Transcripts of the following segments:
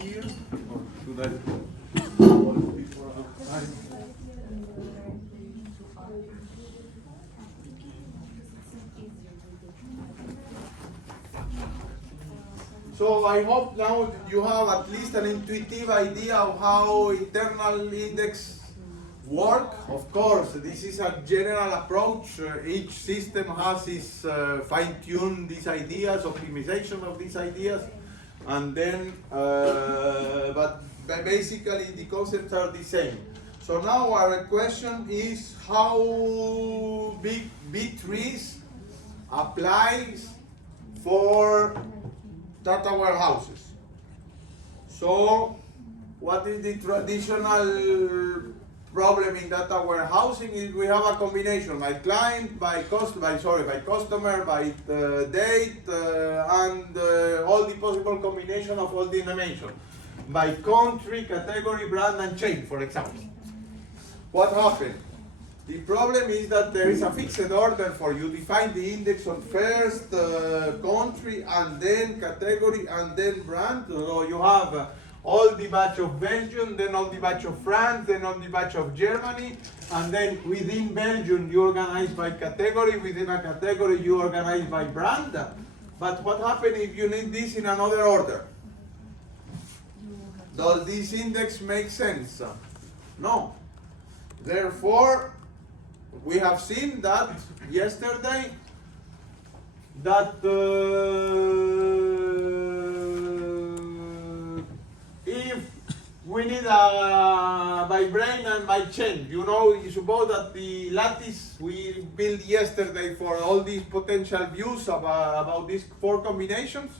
here, or should I hold it before outside? So I hope now you have at least an intuitive idea of how internal index work. Of course, this is a general approach. Each system has its fine-tune these ideas, optimization of these ideas, and then, but basically the concepts are the same. So now our question is how big B-trees applies for data warehouses. So what is the traditional problem in data warehousing? Is we have a combination by client, by customer, by date, and all the possible combination of all the information, by country, category, brand, and chain, for example. What happened? The problem is that there is a fixed order for you. Define the index on first country, and then category, and then brand. So you have all the batch of Belgium, then all the batch of France, then all the batch of Germany, and then within Belgium you organize by category, within a category you organize by brand. But what happens if you need this in another order? Does this index make sense? No. Therefore, we have seen that yesterday that if we need a by brain and by chain, you suppose that the lattice we built yesterday for all these potential views about these 4 combinations,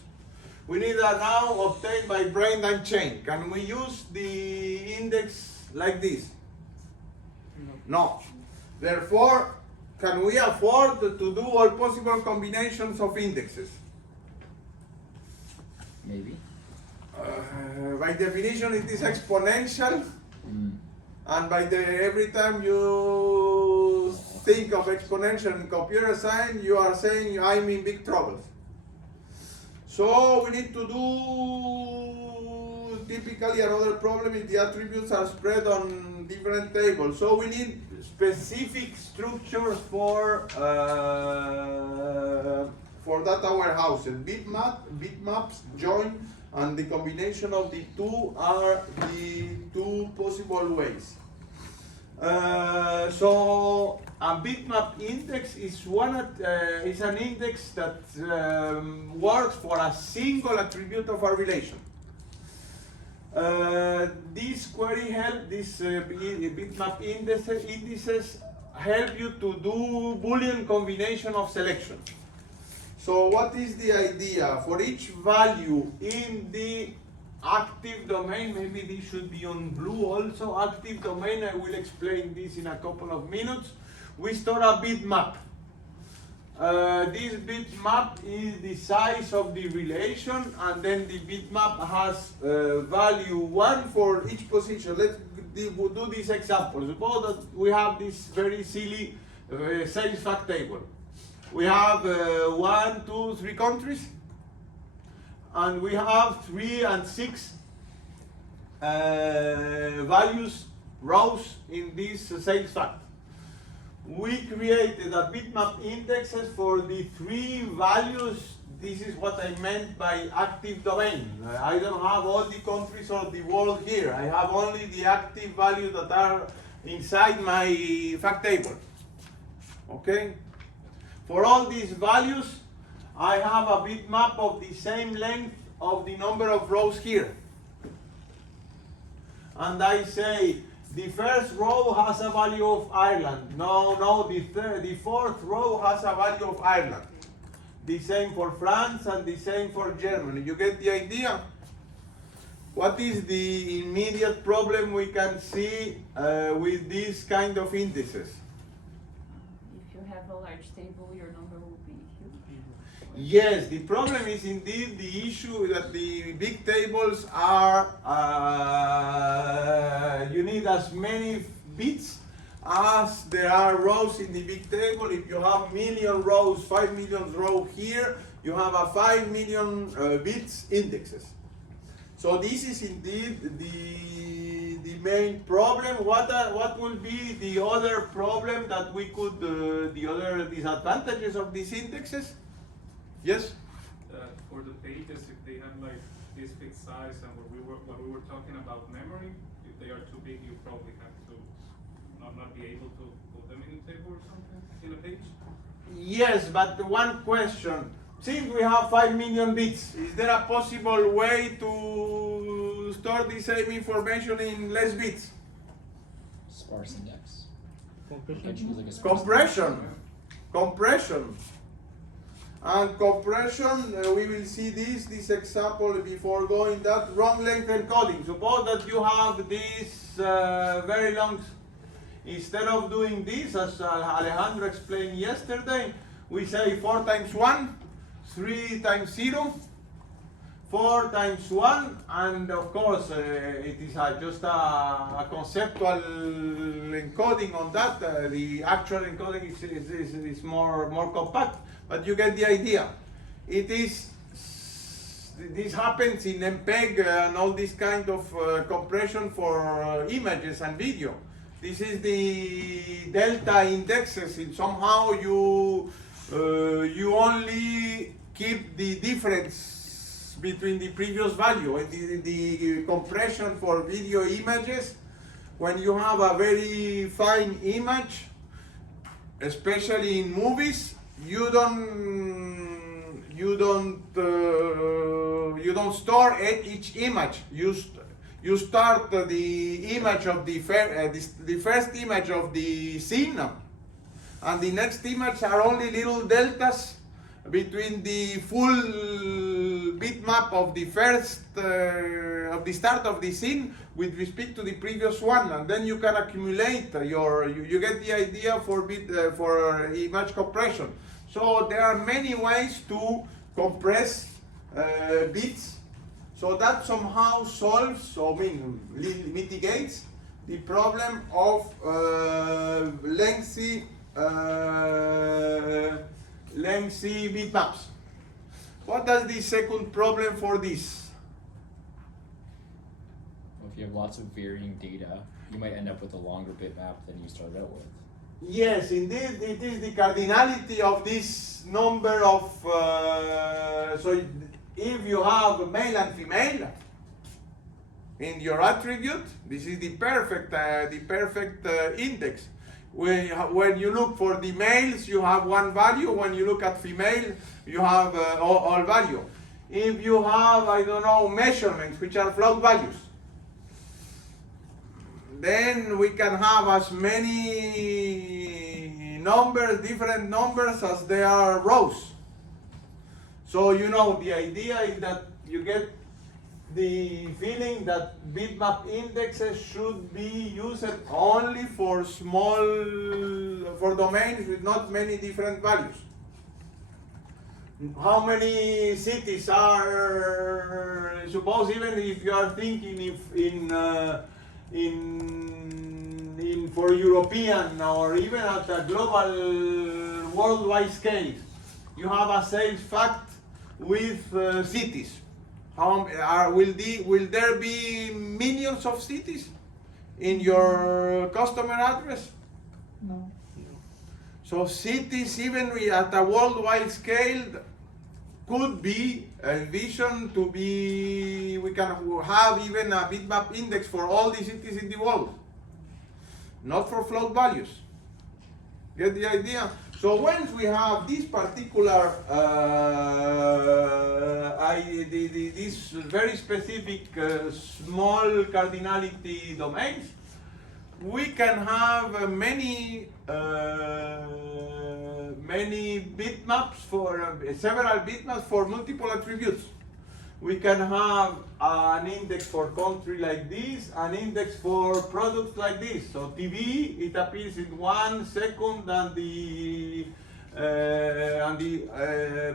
we need that now obtained by brain and chain. Can we use the index like this? No. Therefore, can we afford to do all possible combinations of indexes? Maybe. By definition, it is exponential, and every time you think of exponential in computer science, you are saying I'm in big trouble. So we need to do typically another problem if the attributes are spread on different tables. So we need specific structures for data warehouses. Bitmaps, join, and the combination of the two are the 2 possible ways. So a bitmap index is an index that works for a single attribute of a relation. This query these bitmap indices help you to do Boolean combination of selection. So what is the idea? For each value in the active domain, maybe this should be on blue also, active domain, I will explain this in a couple of minutes, we store a bitmap. This bitmap is the size of the relation, and then the bitmap has value 1 for each position. Let's do this example. Suppose that we have this very silly sales fact table. We have 1, 2, 3 countries, and we have 3 and 6 values, rows in this sales fact. We created a bitmap indexes for the 3 values. This is what I meant by active domain. I don't have all the countries of the world here. I have only the active values that are inside my fact table. Okay? For all these values, I have a bitmap of the same length of the number of rows here. And I say, the first row has a value of Ireland. No, the 4th row has a value of Ireland. The same for France and the same for Germany. You get the idea? What is the immediate problem we can see with these kind of indices? If you have a large table, your number will be huge. Yes, the problem is indeed the issue that the big tables are, you need as many bits as there are rows in the big table. If you have million rows, 5 million rows here, you have a 5 million bits indexes. So this is indeed the main problem. What will be the other problem that we could, the other disadvantages of these indexes? Yes? For the pages, if they have like this fixed size and what we were talking about memory, if they are too big, you probably have to not be able to put them in a table or something in a page. Yes, but one question. Since we have 5 million bits, is there a possible way to store the same information in less bits? Sparse index. Compression. Can't you use like a sparse Compression. And compression, we will see this example before going that wrong length encoding. Suppose that you have this very long, instead of doing this as Alejandro explained yesterday, we say 4 times 1, 3 times 0, 4 times 1, and of course it is just a conceptual encoding on that. The actual encoding is more compact, but you get the idea. This happens in MPEG and all this kind of compression for images and video. This is the delta indexes. Somehow you only keep the difference between the previous value. And the compression for video images, when you have a very fine image, especially in movies, you don't store each image. You start the image of the first image of the scene, and the next image are only little deltas between the full bitmap of the first of the start of the scene with respect to the previous one, and then you can accumulate you get the idea for image compression. So there are many ways to compress bits. So that somehow solves, mitigates the problem of lengthy bitmaps. What is the second problem for this? Well, if you have lots of varying data, you might end up with a longer bitmap than you started out with. Yes, indeed, it is the cardinality of this number of. So if you have male and female in your attribute, this is the perfect index. When you look for the males, you have one value. When you look at female, you have all value. If you have, I don't know, measurements which are float values, then we can have as many numbers, different numbers, as there are rows. So the idea is that you get the feeling that bitmap indexes should be used only for domains with not many different values. How many cities are, suppose even if you are thinking for European or even at a global worldwide scale, you have a sales fact with cities. Will there be millions of cities in your customer address? No. So cities, even at a worldwide scale, could be envisioned to be, we can have even a bitmap index for all the cities in the world, not for float values. Get the idea? So once we have this particular, these very specific small cardinality domains, we can have many bitmaps for several bitmaps for multiple attributes. We can have an index for country like this, an index for products like this. So TV, it appears in 1 second, and the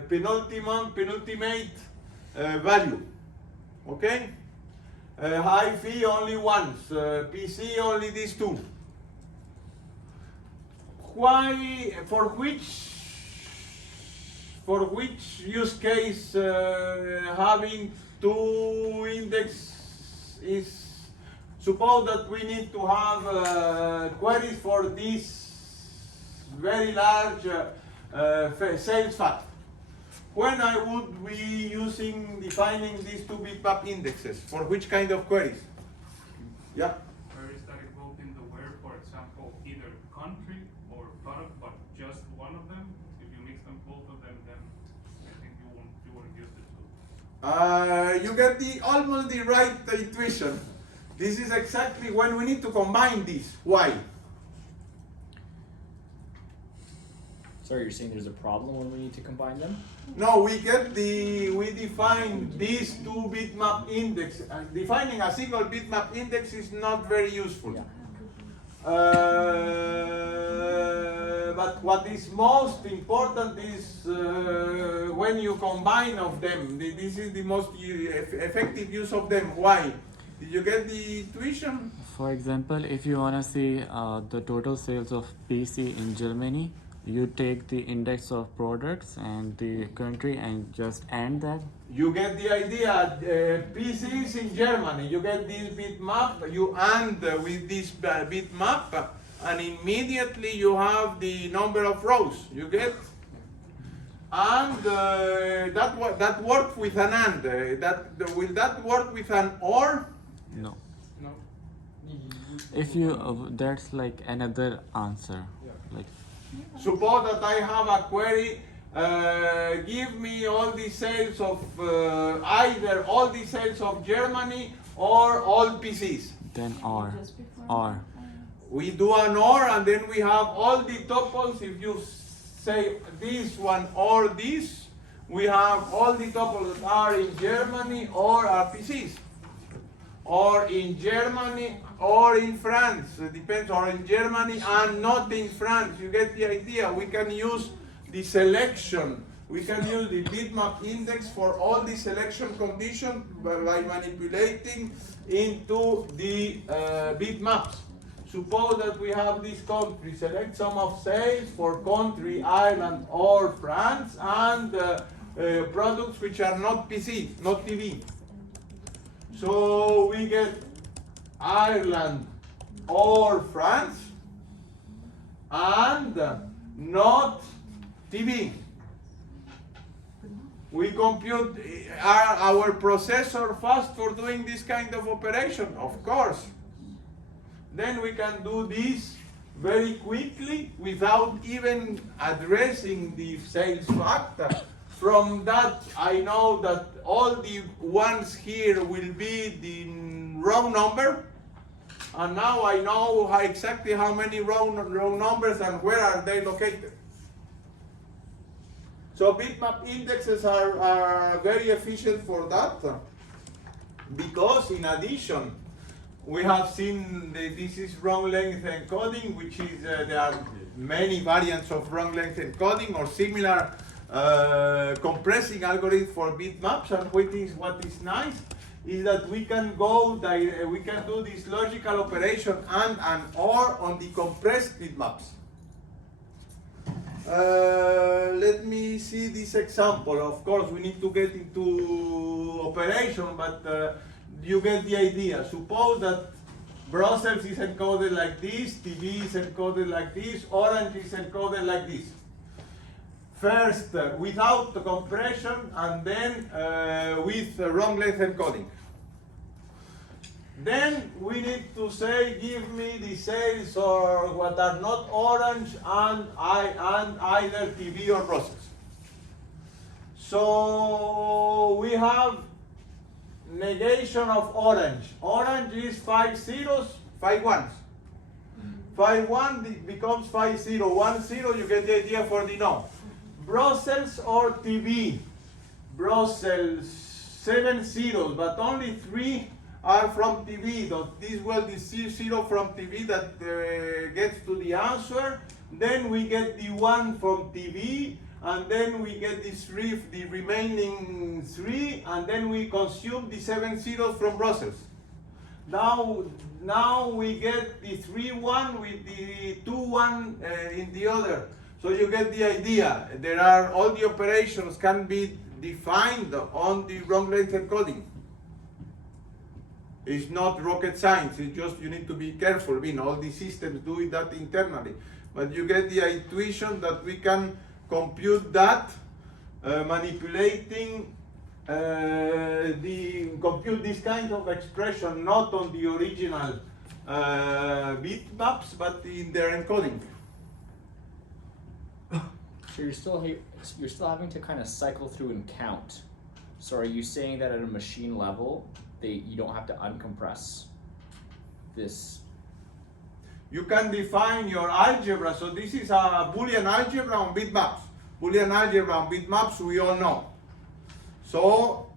penultimate value. Okay. Hi-Fi only once. PC only these two. Why? For which use case having two index is, suppose that we need to have queries for this very large sales fact. When I would be defining these two bitmap indexes, for which kind of queries? Yeah? Queries that involve in the where, for example, either country or product, but just one of them. If you mix them, both of them, then I think you won't use the two. You get almost the right intuition. This is exactly when we need to combine these. Why? Sorry, you're saying there's a problem when we need to combine them? No, we define these two bitmap index. Defining a single bitmap index is not very useful. Yeah. But what is most important is when you combine of them. This is the most effective use of them. Why? Did you get the intuition? For example, if you wanna see the total sales of PC in Germany, you take the index of products and the country and just add that. You get the idea. PCs in Germany. You get this bitmap. You end with this bitmap, and immediately you have the number of rows. You get, and that works with an and. Will that work with an or? No. No. If you, that's like another answer. Like, Suppose that I have a query, give me all the sales of either all the sales of Germany or all PCs. then or. Just before. Or. We do an or, and then we have all the tuples. If you say this one or this, we have all the tuples that are in Germany or are PCs. Or in Germany or in France, it depends, or in Germany and not in France. You get the idea. We can use the selection. We can use the bitmap index for all the selection conditions by manipulating into the bitmaps. Suppose that we have this country, select sum of sales for country, Ireland or France, and products which are not PC, not TV. So we get Ireland or France and not TV. We compute, are our processor fast for doing this kind of operation? Of course. Then we can do this very quickly without even addressing the sales factor. From that, I know that all the ones here will be the row number, and now I know exactly how many row numbers and where are they located. So bitmap indexes are very efficient for that, because in addition, we have seen this is wrong length encoding, which is there are many variants of wrong length encoding or similar compressing algorithm for bitmaps. And what is nice is that we can we can do this logical operation and or on the compressed bitmaps. Let me see this example. Of course, we need to get into operation, but you get the idea. Suppose that Brussels is encoded like this, TV is encoded like this, Orange is encoded like this. First, without the compression, and then with wrong length encoding. Then we need to say, give me the sales or what are not Orange and either TV or Brussels. So we have negation of Orange. Orange is 5 zeros, 5 ones. 5 1 becomes 5 0. 1 0, you get the idea for the no. Brussels or TV. Brussels, 7 zeros, but only 3 are from TV. This will be 0 from TV that gets to the answer. Then we get the 1 from TV, and then we get the remaining 3, and then we consume the 7 zeros from Brussels. Now we get the 3 1 with the 2 1 in the other. So you get the idea. There are all the operations can be defined on the wrong length encoding. It's not rocket science, it's just you need to be careful. I mean, all the systems do that internally. But you get the intuition that we can compute that, manipulating compute this kind of expression not on the original bitmaps, but in their encoding. So you're still having to kind of cycle through and count. So are you saying that at a machine level, you don't have to uncompress this? You can define your algebra. So this is a Boolean algebra on bitmaps. Boolean algebra on bitmaps we all know. So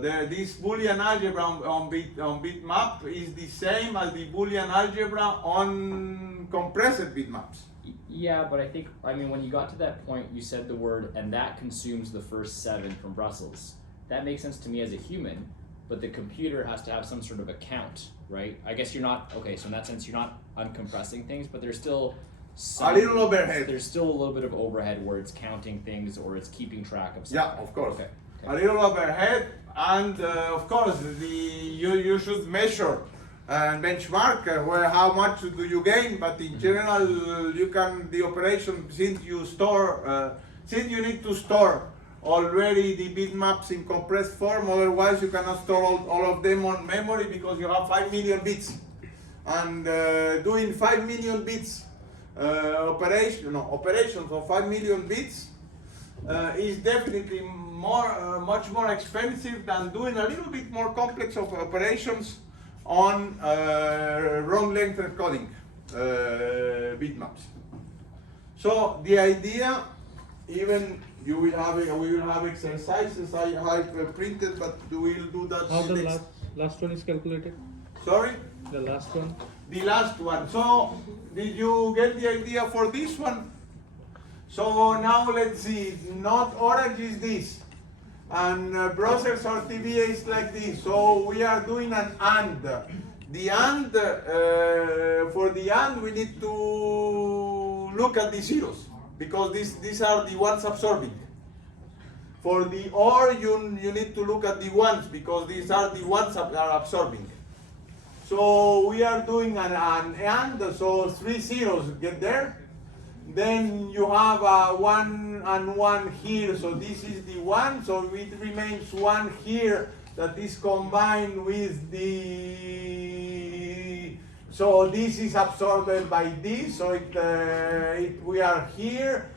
this Boolean algebra on bitmap is the same as the Boolean algebra on compressed bitmaps. Yeah, but I mean, when you got to that point, you said the word, and that consumes the first 7 from Brussels. That makes sense to me as a human, but the computer has to have some sort of a count, right? I guess you're not, okay, so in that sense, you're not uncompressing things, but there's still a little overhead. There's still a little bit of overhead where it's counting things or it's keeping track of something. Yeah, of course. Okay. A little overhead, and of course, you should measure and benchmark how much do you gain, but in general, you can, the operation, since you need to store already the bitmaps in compressed form, otherwise you cannot store all of them on memory because you have 5 million bits. And doing 5 million bits operations of 5 million bits is definitely much more expensive than doing a little bit more complex of operations on wrong length encoding bitmaps. So the idea, even we will have exercises I printed, but we will do that. How the last one is calculated? Sorry? The last one? The last one. So did you get the idea for this one? So now let's see. Not orange is this, and Brussels or TVA is like this. So we are doing an AND. The AND, for the AND we need to look at the zeros because these are the ones absorbing. For the OR you need to look at the ones because these are the ones that are absorbing. So we are doing an AND, so 3 zeros get there. Then you have a 1 and 1 here, so this is the 1, so it remains 1 here that is combined with the, so this is absorbed by this, so we are here.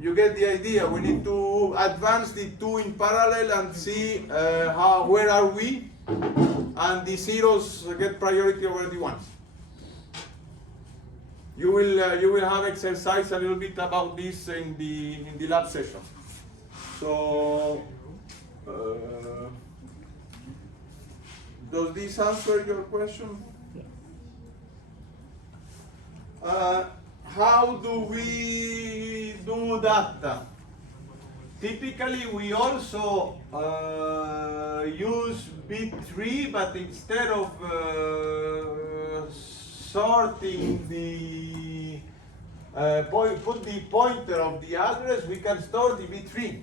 You get the idea. We need to advance the 2 in parallel and see where are we, and the zeros get priority over the ones. You will have exercise a little bit about this in the lab session. So does this answer your question? How do we do that? Typically, we also use bit3, but instead of sorting the put the pointer of the address, we can store the bit3.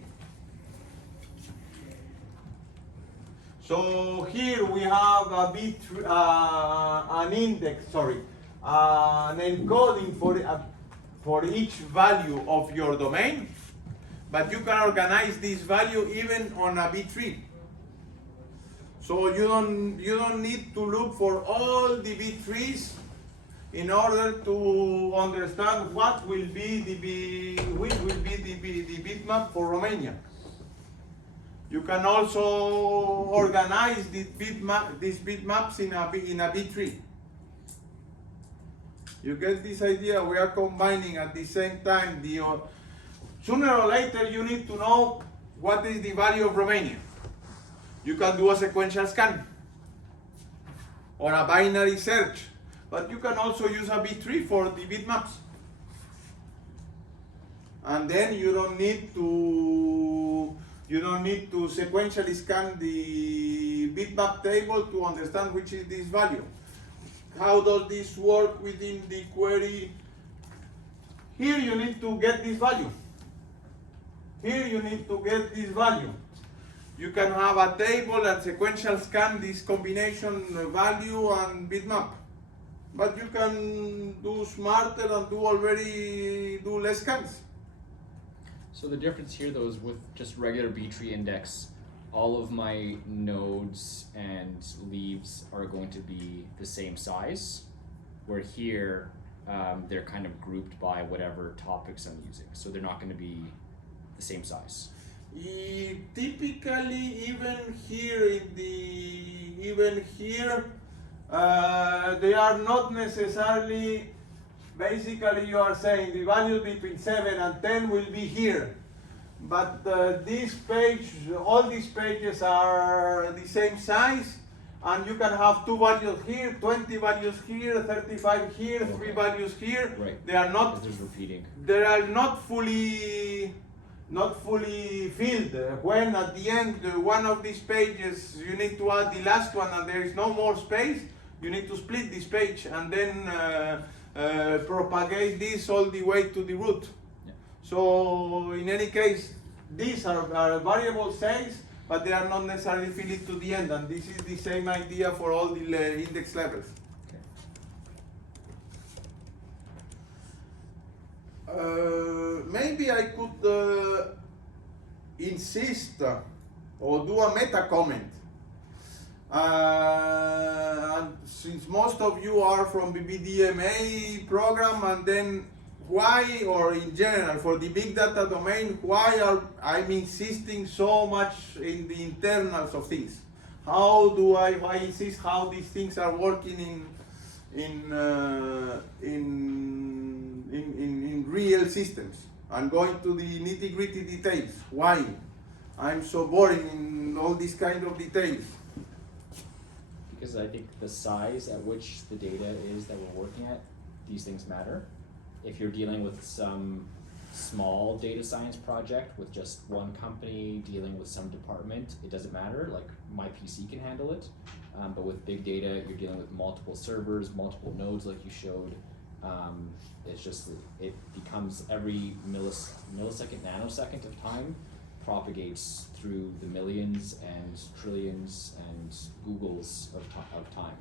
So here we have a bit, an index, sorry, an encoding for each value of your domain, but you can organize this value even on a bit3. So you don't need to look for all the bit3s in order to understand what will be the bitmap for Romania. You can also organize these bitmaps in a bit3. You get this idea? We are combining at the same time sooner or later you need to know what is the value of Romania. You can do a sequential scan or a binary search, but you can also use a bit3 for the bitmaps. And then you don't need to sequentially scan the bitmap table to understand which is this value. How does this work within the query? Here you need to get this value. Here you need to get this value. You can have a table and sequential scan this combination value and bitmap. But you can do smarter and do less scans. So the difference here though is with just regular B-tree index, all of my nodes and leaves are going to be the same size, where here they're kind of grouped by whatever topics I'm using. So they're not going to be the same size. Typically, even here they are not necessarily. Basically, you are saying the value between 7 and 10 will be here, but this page, all these pages are the same size, and you can have 2 values here, 20 values here, 35 here, 3 values here. Right. They are not. There's repeating. They are not fully filled. When at the end one of these pages you need to add the last one and there is no more space, you need to split this page and then propagate this all the way to the root. Yeah. So in any case, these are variable size, but they are not necessarily filled to the end, and this is the same idea for all the index levels. Maybe I could insist or do a meta comment. And since most of you are from the BDMA program, and then why, or in general for the big data domain, why are I'm insisting so much in the internals of things? How do I insist how these things are working in real systems? I'm going to the nitty-gritty details. Why? I'm so boring in all these kind of details. Because I think the size at which the data is that we're working at, these things matter. If you're dealing with some small data science project with just one company dealing with some department, it doesn't matter, like my PC can handle it. But with big data, you're dealing with multiple servers, multiple nodes like you showed. It's just, it becomes every millisecond, nanosecond of time propagates through the millions and trillions and Googles of time.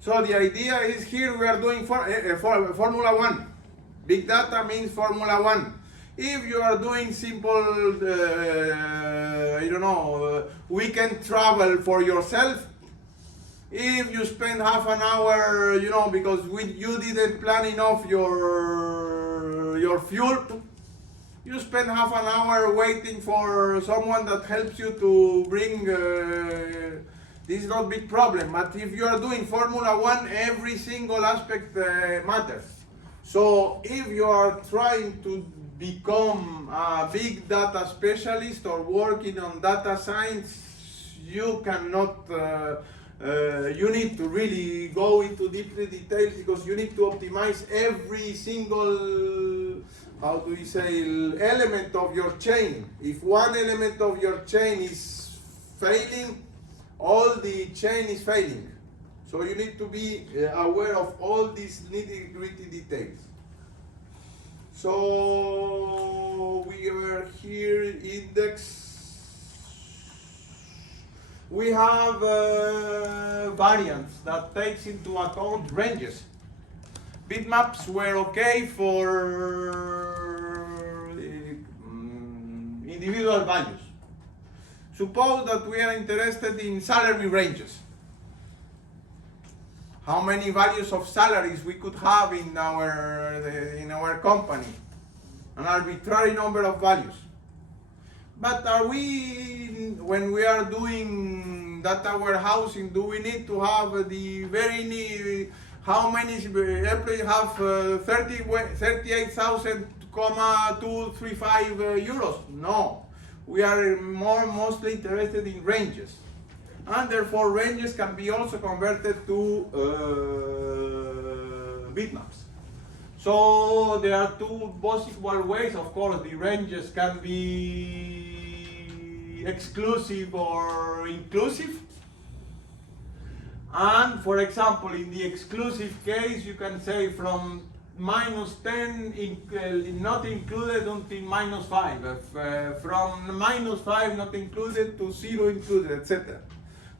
So the idea is here we are doing Formula 1. Big data means Formula 1. If you are doing simple, I don't know, weekend travel for yourself, if you spend half an hour, you know, because you didn't plan enough your fuel, you spend half an hour waiting for someone that helps you to bring, this is not a big problem. But if you are doing Formula 1, every single aspect matters. So if you are trying to become a big data specialist or working on data science, you cannot, you need to really go into deep details, because you need to optimize every single, how do we say, element of your chain. If one element of your chain is failing, all the chain is failing. So you need to be aware of all these nitty-gritty details. So we are here, index. We have variants that takes into account ranges. Bitmaps were okay for individual values. Suppose that we are interested in salary ranges. How many values of salaries we could have in our company? An arbitrary number of values. But are we, when we are doing data warehousing, do we need to have the how many employees have 38,235 euros? No, we are mostly interested in ranges, and therefore ranges can be also converted to bitmaps. So there are two possible ways. Of course, the ranges can be exclusive or inclusive. And for example, in the exclusive case, you can say from minus 10 not included until minus 5, from minus 5 not included to 0 included, etc.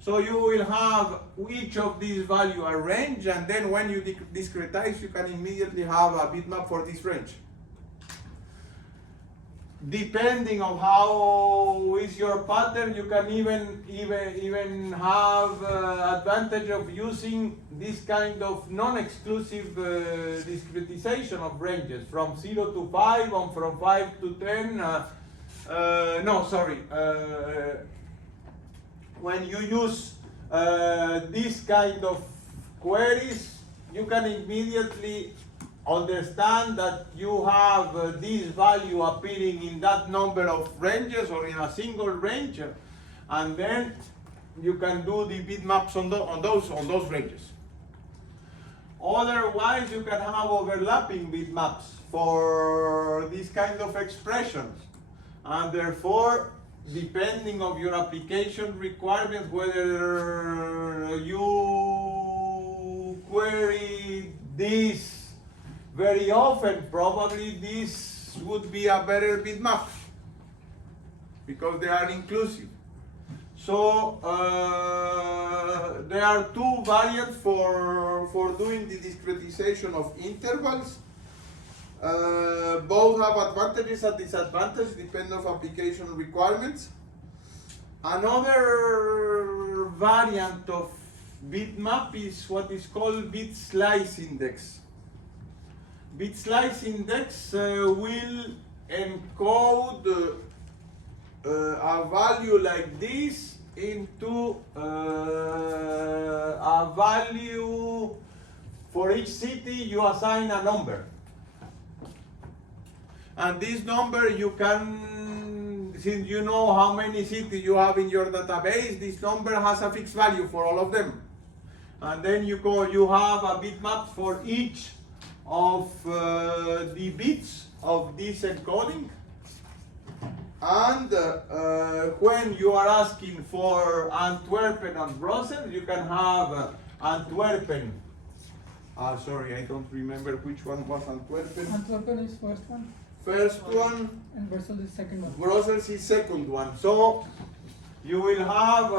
So you will have each of these values a range, and then when you discretize, you can immediately have a bitmap for this range. Depending on how is your pattern, you can even have advantage of using this kind of non-exclusive discretization of ranges from 0 to 5 or from 5 to 10. When you use this kind of queries, you can immediately understand that you have this value appearing in that number of ranges or in a single range, and then you can do the bitmaps on those ranges. Otherwise, you can have overlapping bitmaps for these kind of expressions, and therefore, depending on your application requirements, whether you query this very often, probably this would be a better bitmap because they are inclusive. So there are two variants for doing the discretization of intervals. Both have advantages and disadvantages depending on application requirements. Another variant of bitmap is what is called bit slice index. Bit slice index will encode a value like this into a value. For each city you assign a number, and this number you can, since you know how many cities you have in your database, this number has a fixed value for all of them, and then you have a bitmap for each of the bits of this encoding. And when you are asking for Antwerpen and Brussels, you can have Antwerpen. Sorry, I don't remember which one was Antwerpen. Antwerpen is first one First one, and Brussels is second one. Brussels is second one. So you will have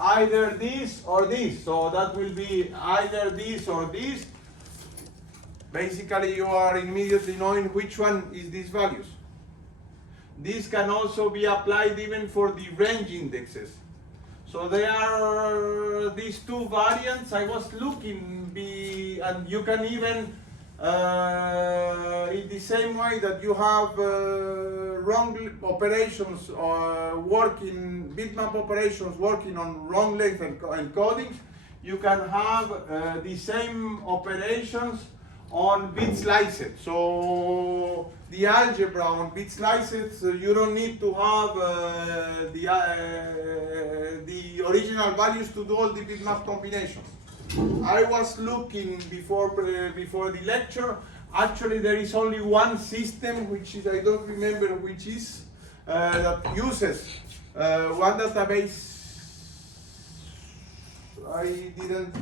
either this or this. So that will be either this or this. Basically, you are immediately knowing which one is these values. This can also be applied even for the range indexes. So there are these two variants. I was looking, and you can even, in the same way that you have wrong operations working, bitmap operations working on wrong length encodings, you can have the same operations on bit slices. So the algebra on bit slices, you don't need to have the original values to do all the bitmap combinations. I was looking before the lecture. Actually, there is only one system, which is, I don't remember which is, that uses one database. I didn't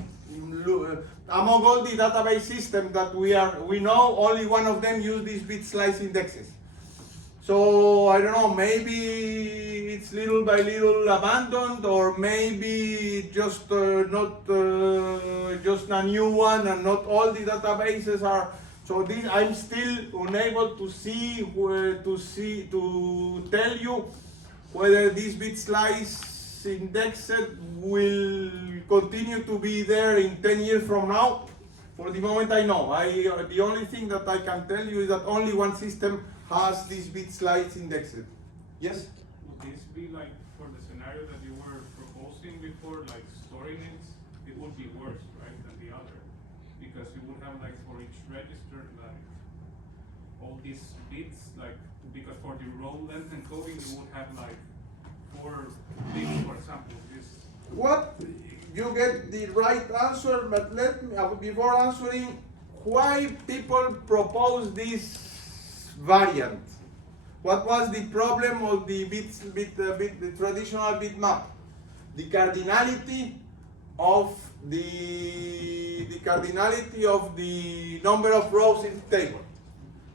look. Among all the database systems that we know, only one of them use these bit slice indexes. So I don't know, maybe it's little by little abandoned, or maybe just not just a new one, and not all the databases are. So this, I'm still unable to tell you whether this bit slice indexed will continue to be there in 10 years from now. For the moment, I know. The only thing that I can tell you is that only one system has these bit slice indexed. Yes? Would this be like for the scenario that you were proposing before, like storing it would be worse, right, than the other? Because you would have like for each register, like all these bits, like, because for the row length encoding, you would have like 4 bits, for example. What? You get the right answer, but let me, before answering, why people propose this variant? What was the problem of the the traditional bitmap? The cardinality of the cardinality of the number of rows in the table.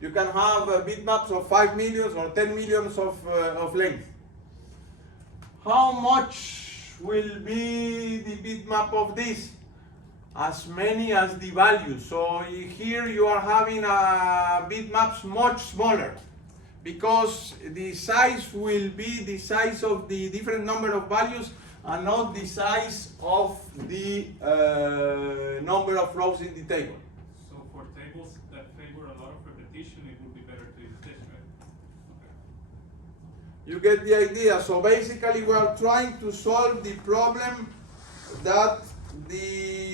You can have bitmaps of 5 millions or 10 millions of length. How much will be the bitmap of this? As many as the values. So here you are having bitmaps much smaller, because the size will be the size of the different number of values and not the size of the number of rows in the table. So for tables that favor a lot of repetition, it would be better to use this, right? Okay. You get the idea. So basically we are trying to solve the problem that the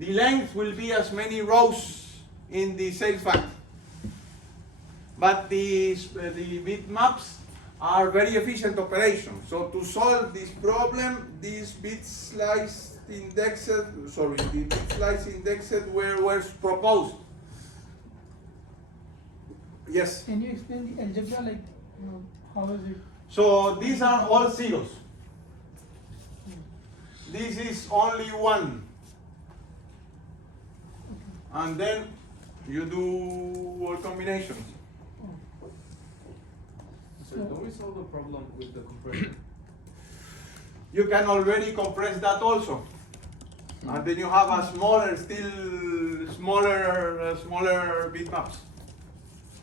length will be as many rows in the sales factory. But the bitmaps are very efficient operations. So to solve this problem, these the bit slice indexes were proposed. Yes. Can you explain the algebra, like, how is it? So these are all zeros. This is only one. And then you do all combinations. So don't we solve the problem with the compression? You can already compress that also. And then you have a smaller bitmaps.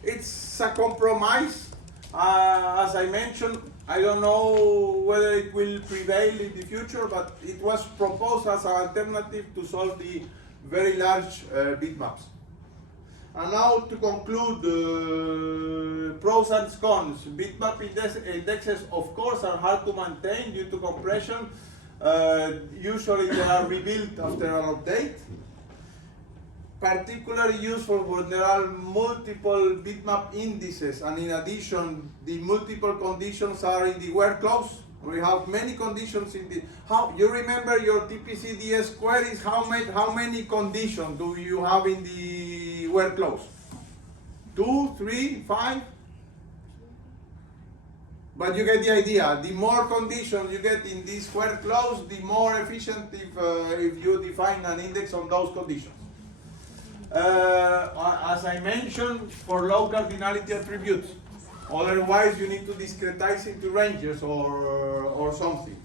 It's a compromise. As I mentioned, I don't know whether it will prevail in the future, but it was proposed as an alternative to solve the very large bitmaps. And now to conclude, pros and cons. Bitmap indexes, of course, are hard to maintain due to compression. Usually they are rebuilt after an update. Particularly useful when there are multiple bitmap indices, and in addition, the multiple conditions are in the where clause. We have many conditions in the, you remember your TPC-DS queries, how many conditions do you have in the where clause? 2, 3, 5? But you get the idea. The more conditions you get in this where clause, the more efficient if you define an index on those conditions. As I mentioned, for low cardinality attributes. Otherwise, you need to discretize into ranges or something.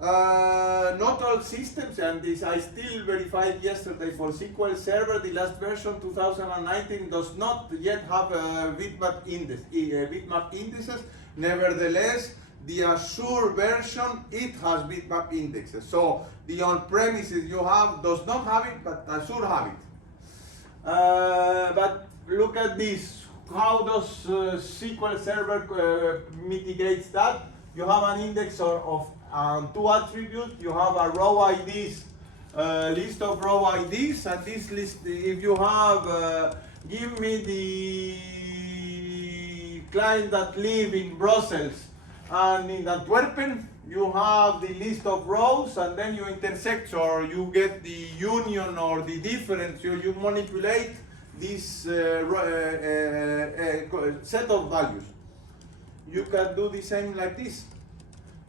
Not all systems, and this I still verified yesterday for SQL Server, the last version 2019 does not yet have bitmap indices. Nevertheless, the Azure version, it has bitmap indexes. So the on-premises you have does not have it, but Azure have it. But look at this. How does SQL Server mitigates that? You have an index of 2 attributes. You have a row IDs, list of row IDs, and this list, if you have, give me the client that live in Brussels and in Antwerpen, you have the list of rows, and then you intersect, or you get the union or the difference, you manipulate this set of values. You can do the same like this.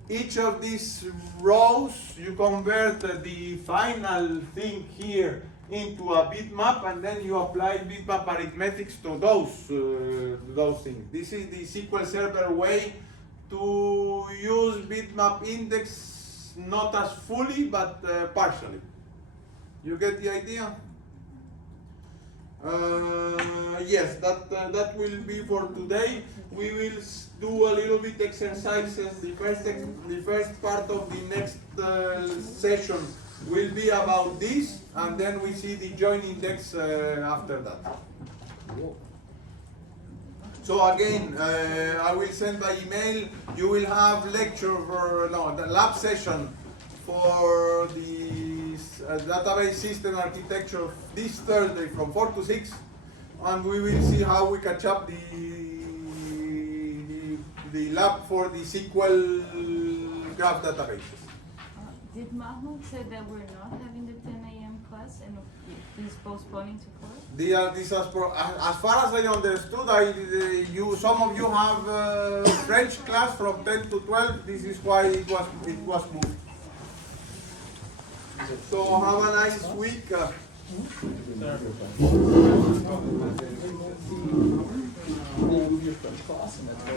Each of these rows, you convert the final thing here into a bitmap, and then you apply bitmap arithmetics to those things. This is the SQL Server way to use bitmap index, not as fully, but partially. You get the idea? Yes, that will be for today. We will do a little bit exercises. The first part of the next session will be about this, and then we see the join index after that. So again, I will send by email. You will have lecture for the lab session for the database system architecture this Thursday from 4 to 6, and we will see how we catch up the lab for the SQL graph databases. Did Mahmoud say that we're not having the 10 a.m. class? class and he's postponing to 4? As far as I understood, some of you have French class from 10 to 12. This is why it was moved. So have a nice week. Your French class, and that's why